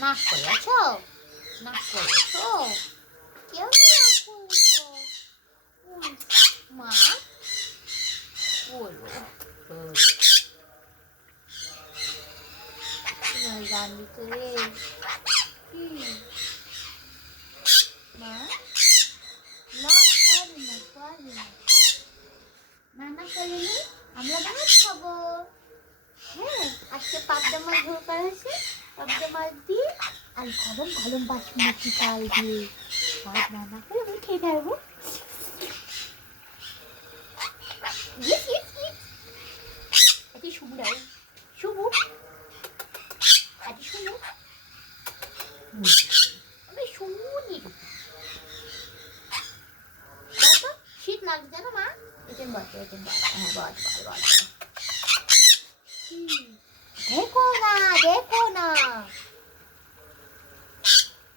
নাক করেছ নাক করেছ কেউ মা বলো জানবি তো রে মা না পারি না পারি না নানা করেনি আমরা ভাত খাব। হ্যাঁ আজকে পাবদা মাছ ঝোল করা পাবদা মাছ দিয়ে আর গরম গরম বাসমতি চাল দিয়ে ভাত রান্না করে আমি খেয়ে থাকব এটি শুভু আমি শুভু নিয়ে দেখো শীত লাগছে জানো মা এটা বল এটা বল হ্যাঁ বল বল বল হুম, দেখো না দেখো না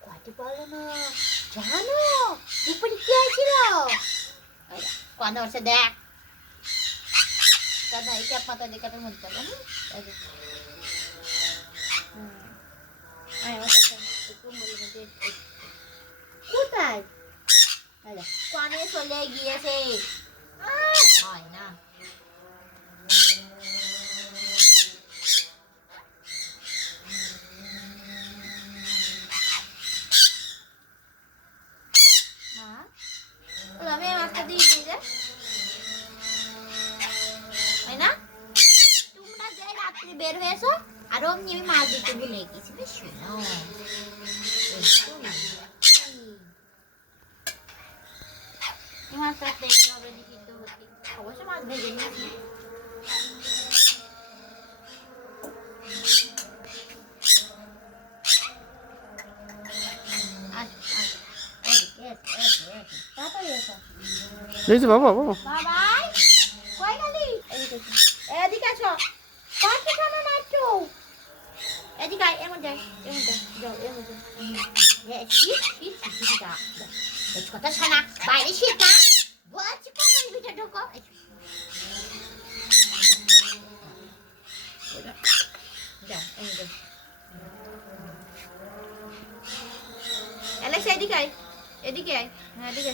কত বলো না জানো দুপুরে কি হয়েছিল কত হচ্ছে দেখ দাদা এটা পাতা দেখাটার মধ্যে যাব কোথায় কানে চলে গিয়েছে। হয় না আমি মাছটা দিয়ে নিয়ে যা হয় না বের হয়েছো, আর অমনি আমি মাছ দিতে ভুলে গেছি বেশ শোনো একটু না। হুম। এই মাছটা দেখতে হবে নি কিন্তু হচ্ছে অবশ্য মাছ ভেজে নিয়েছি আচ্ছা, আচ্ছা। এদিকে, এদিকে, এদিকে, এদিকে। তাড়াতাড়ি এসো। এই যে বাবা বাবা এদিকে আসো পাখি খানো না একটু এদিকে এমন যাই এমন যাই যাও এমন যাই শীত শীত শীত কথা শোনা বাইরে শীত না বলছি কোমরের ভিতরে ঢোকো এই, ওটা। যাও এমন যাও অ্যালেক্স, এদিকে আয়। এদিকে আয়। হ্যাঁ এদিকে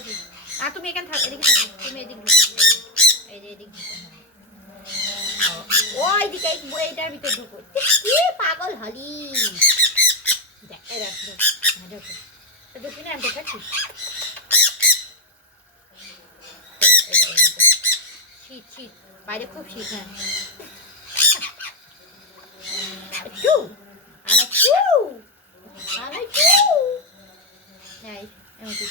তুমি এখানে থাক, এদিকে তুমি এদিকে এই যে, এদিকে ঢুকো হ্যাঁ। ওই দিকে এইটার ভিতর কি পাগল হলি? দেখ হ্যাঁ না আমি দেখাচ্ছি। শীত শীত। বাইরে খুব শীত হ্যাঁ। চু আমার চু আমার চু এই এমন চু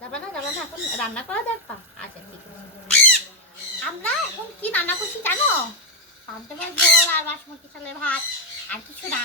যাবে না যাবে না এখন রান্না করা দেখবা? আচ্ছা ঠিক আছে। আমরা এখন কি রান্না করছি জানো? পান্তা মাছ আর বাসমতি চালের ভাত, আর কিছু না।